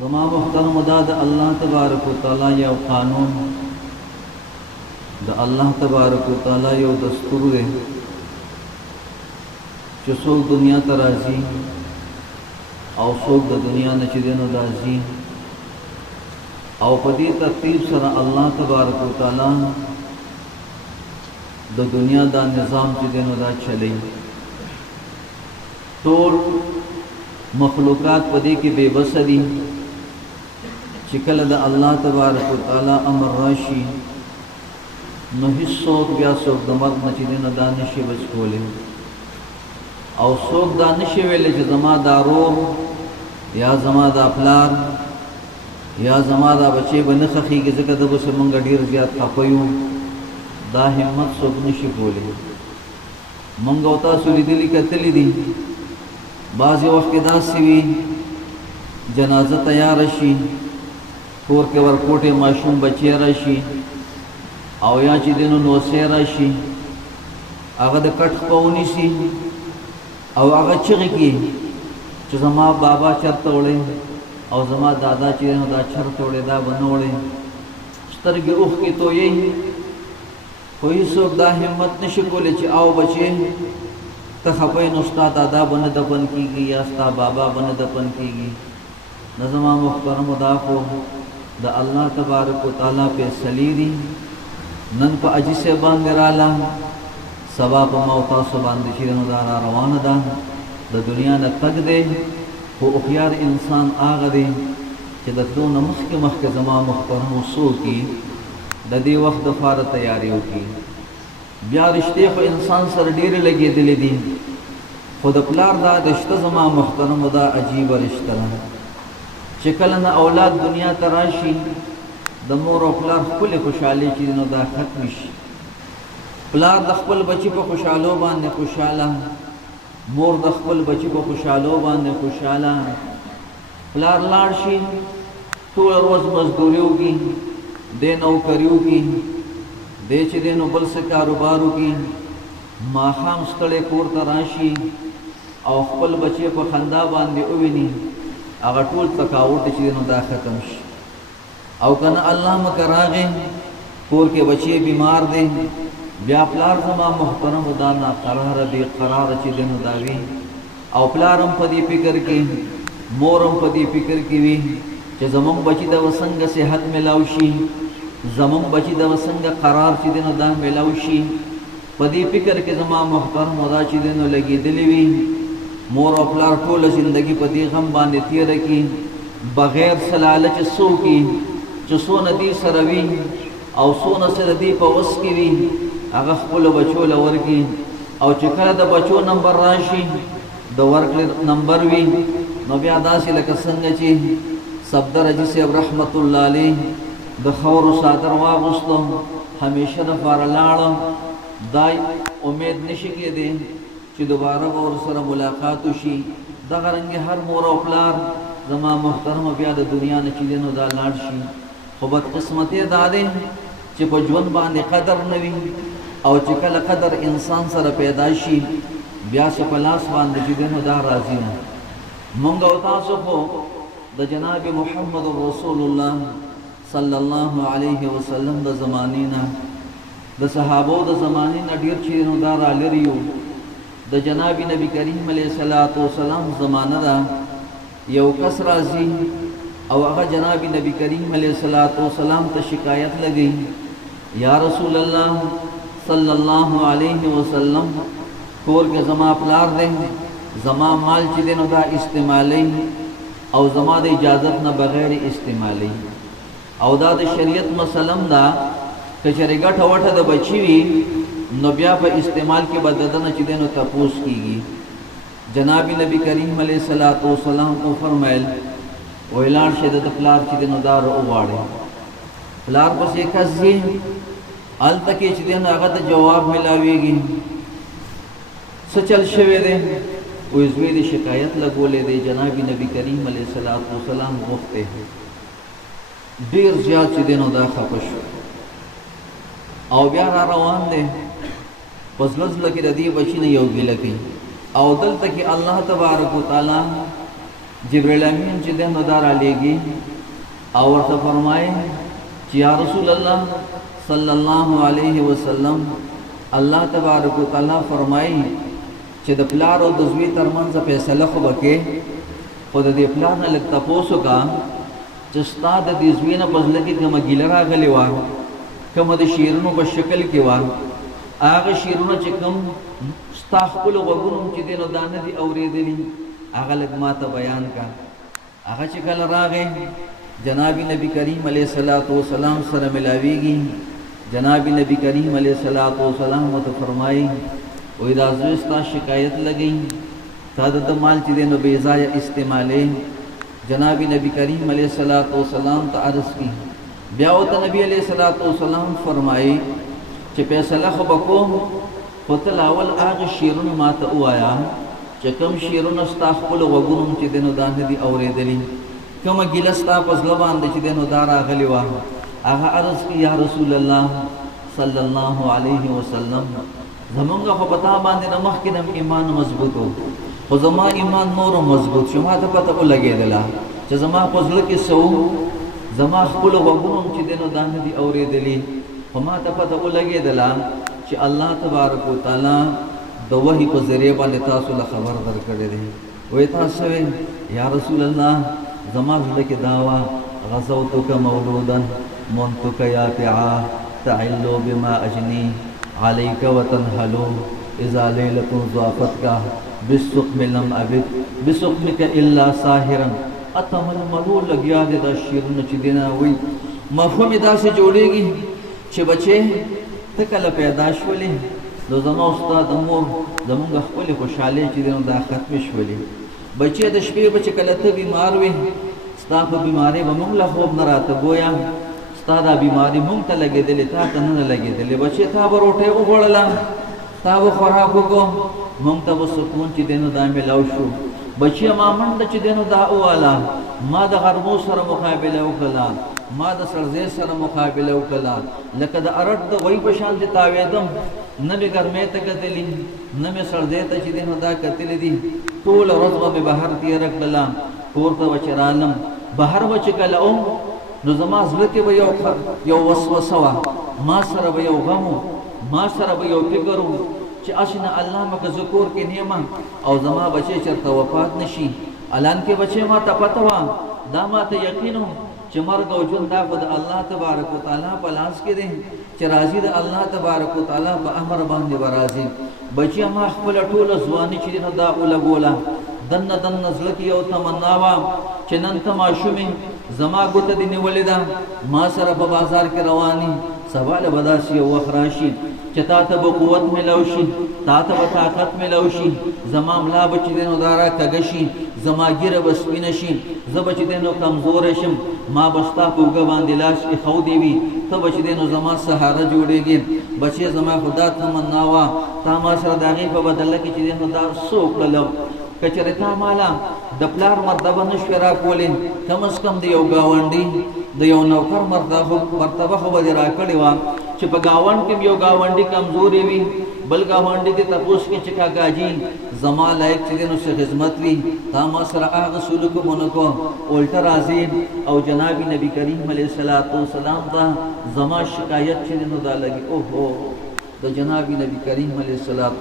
زما محترم دا د الله تبارک وتعالى یو قانون د الله تبارک وتعالى یو دستور دی چې څوک دنیا ته راځي او څوک د دنیا نه چې دی نو راځي او په دې ترتیب سره الله تبارک وتعالى د دنیا دا نظام چې دی نو دا چلی ټول مخلوقات په دې کې بے بس دي چې کله د الله تبارک وتعالى امر راشي نو هیڅ څوک بیا څوک د مرګ نه چې دی نو دا نشي بچ کولی او څوک دا نشي ویلی چې زما دا رور یا زما دا پلار یا زما دا بچی به نه ښخېږي ځکه د به مونږ ډېر زیات خفه یو دا همت څوک نشي کولی مونږ او تاسو لیدلي کتلي دي بعضې وخت کې داسې وي جنازه تیاره شي کور کې ورکوټې ماشوم بچی راشي او یا چې دی نو نوسی راشي هغه د کټ خپه ونیسي او هغه چغې کړي چې زما بابا چېرته وړی او زما دادا چې دی نو دا چېرته وړی دا به نه وړی سترګې اوښکې تویی خو هېڅوک دا همت نشي کولی چې او بچې ته خفه یې نو ستا دادا به نه دفن کېږي یا ستا بابا به نه دفن کېږي نه زما محترمو دا خو د الله تبارک وتعالی فیصلې دي نن په اجي صاحب باندې راله سبا په ما او تاسو باندې چې نو دا را روانه ده د دنیا نه تګ دی خو هوښیار انسان هغه دی چې د تلو نه مخکې زما محترمو څوکي د دې وخت دپاره تیاری وکړي بیا رشتې خو انسان سره ډېرې لګېدلې دي خو د پلار دا رشته زما محترمو دا عجیبه رشته ده چې کله نه اولاد دنیا ته راشي د مور او پلار خپلې خوشحالۍ چې نو دا ختم شي پلار د خپل بچي په خوشحالو باندې خوشحاله مور د خپل بچي په خوشحالو باندې خوشحاله پلار لاړ شي ټوله ورځ مزدوري وکړي دی نوکري وکړي دی چې دی نو بل څه کاروبار وکړي ماښام ستړی کور ته راشي او خپل بچی په خندا باندې وویني هغه ټول تکاوټ چې دی نو دا ختم شي او کنه الله مکه راغی کور کې بچی بیمار دی بیا پلار زما محترم دا ناقراره بې قراره چې دی نو دا وي او پلار هم په دې فکر کې مور هم په دې فکر کې وي چې زمونږ بچي د څنګه صحت میلاو شي زمونږ بچي د څنګه قرار چې دی نو دا میلاو شي په دې فکر کې زما محترم دا چې دی نو لګېدلې وي مور او پلار ټوله زندګي په دې غم باندې تېره کړي بغیر څه لالچ څوکي چې څونه دې سره وي او څونه سره دې په وس کې وي هغه خپلو بچو له ورکړي او چې کله د بچو نمبر راشي د ورکړې نمبر وي نو بیا داسې لکه څنګه چې صفدر حاجي صاحب رحمت الله علیه د خاورو څادر واغوستو همیشه دپاره لاړه دا امید نشي کېدی چې دوباره به ورسره ملاقات وشي دغه رنګې هر مور او پلار زما محترمه بیا د دنیا نه چې دی نو دا لاړ شي خو بدقسمتي دا دی چې په ژوند باندې قدر نه وي او چې کله قدر انسان سره پیدا شي بیا چې په لاس باندې چې دی نو دا راځي نه مونږ او تاسو خو د جناب محمد رسول الله صلی الله علیه وسلم د زمانې نه د صحابو د زمانې نه ډېر چې نو دا رالري یو د جناب نبی کریم علیه الصلاۃ والسلام زمانه ده یو کس راځي او هغه جناب نبی کریم علیه الصلاۃ والسلام ته شکایت لګي یا رسول الله صلی الله علیه وسلم کور کې زما پلار دی زما مال چې دی نو دا استعمالی او زما د اجازت نه بغیر استعمالی او دا د شریعت مسلم دا که چېرې ګټه وټه د بچي وي نو بیا په استعمال کې به د ده نه چې دی نو تپوس کېږي جناب نبی کریم علیه الصلاۃ والسلام وفرمیل وایي لاړ شئ د پلار چې دی نو دا وغواړئ پلار پسې کس ځي هلته کې چې دی نو هغه ته جواب میلاویږي څه چل شوی دی وایي زوی د شکایت لګولی دی جناب نبی کریم علیه الصلاۃ والسلام غوښتی ډېر زیات چې دی نو دا خفه شو او بیا را روان دی په زړه زړه کې د دې بچي نه یو ګیله کوي او دلته کې الله تبارک وتعالی جبرائیل امین چې د نو دار علیږي او ورته فرمایي چې یا رسول الله صلی الله علیه وسلم الله تبارک وتعالى فرمایي چې د پلار او د زوی ترمنځ فیصله خو وکړي، خو د دې پلار نه لږ تپوس وکړه چې ستا د دې زوی نه په زړه کې کومه ګیله راغلې وه، کومه د شعرونو په شکل کې وه، هغه شعرونه چې کوم ستا خپلو غوږونو چې دی نو دا نه دي اورېدلي، هغه لږ ما ته بیان کړه. هغه چې کله راغی جناب نبی کریم علیه الصلاۃ والسلام سره ملاویږي، جناب نبی کریم علیه الصلاۃ والسلام ورته فرمایي وایي دا زوی ستا شکایت لګی تا د مال چې دی نو بې ځایه استعمالې. جناب نبی کریم علیه الصلاۃ والسلام ته عرض کی، بیا ورته نبی علیه الصلاۃ والسلام فرمایي چې فیصله خو به کوم، خو ته اول هغه شعرونه ما ته ووایه چې کوم شعرونه ستا خپلو غوږونو چې دی نو دا نه دي اورېدلي، کومه ګیله ستا په زړه باندې چې دی نو دا راغلې وه. هغه عرض کی یا رسول الله صلی الله علیه وسلم زمونږ خو په تا باندې نه مخکې نه ایمان مضبوط و، خو زما ایمان نورو مضبوط شو، ما ته پته ولګېدله چې زما په زړه کې څه و، زما خپلو غوږونو چې دی نو دا نه دي اورېدلي، خو ما ته پته ولګېدله چې الله تبارک وتعالی د وحي په ذریعه باندې تاسو له خبر درکړی دی. وایي تاسو یا رسول الله زما زړه کې دا وه غزوتک مولودا منتک یاتعا تعلو بما اجنی علیک وتنحلو اذا لیلة ضافتک بالسقم لم ابد بسقمک الا ساحرا اتململو. لګیا دی دا شعرونه چې دی نه وایي مفهوم یې داسې جوړېږي چې بچې ته کله پیدا شولې نو زما او ستا د مور زمونږ خپلې خوشحالۍ چې دی نو دا ختمې شولې. بچې د شپې به چې کله ته بیمار وې ستا په بیمارۍ به مونږ له خوب نه راته ګویا ستا دا بیماري مونږ ته لګېدلې تا ته نه لګېدلې. بچې تا به روټۍ وخوړله، تا به خوراک وکړو، مونږ ته به سکون چې دی نو دا میلاو شو. بچې ما منډه چې دی نو دا وواله، ما د غرمو سره مقابله وکړله، ما د سړځۍ سره مقابله وکړله، لکه د ارټ د غوی په شانتې تاوېدم، نه مې ګرمۍ ته کتلي نه مې سړځۍ ته چې دی نو دا کتلي دي. ټوله ورځ به مې بهر تېره کړله، کور ته به چې رالم بهر به چې کله اوم نو زما زړه کې به یو وسوسه وه، ما سره به یو غم و، ما سره به یو فکر و چې اشنه الله مکه زه کور کې نیمه او زما بچی چېرته وفات نشي. الان کې بچی ما ته پته وه، دا ما ته یقین و چې مرګ او ژوند دا خو د الله تبارک وتعالی په لاس کې دی، چې راضي د الله تبارک وتعالی په امر باندې به راضي. بچی ما خپله ټوله ځواني چې دی نو دا ولګوله، دنه دنه زړه کې یو تمنا وه چې نن ته ماشومې زما ګوته دې نیولې ده، ما سره په بازار کې رواني، سبا له به داسې یو وخت راشي چې تا ته به قوت میلاو شي، تا ته به طاقت میلاو شي، زما ملا به چې دی نو دا راکږه شي، زما ږیره به سپینه شي، زه به چې دی نو کمزوری شم، ما به ستا په اوږه باندې لاس ایښودی وي، ته به چې دی نو زما سهاره جوړېږي. بچې زما خو دا تمنا وه، تا ما سره د هغې په بدله کې چې دی نو دا څه وکړله. که چېرې تا ماله د پلار مرتبه نه شوې راکولې، کم از کم د یو ګاونډي د یو نوکر مرتبه خو به دې راکړې وه چې په ګاونډ کې یو ګاونډي کمزورې وي، بل ګاونډي دې تپوس کې چې کاکاجي زما لایق چې دی نو څه خدمت وي، تا ما سره هغه سلوک ونه کو، الټه راځي او جناب نبی کریم علیه الصلاۃ والسلام ته زما شکایت چې دی نو دا لګي. اوهو د جناب نبی کریم علیه الصلاۃ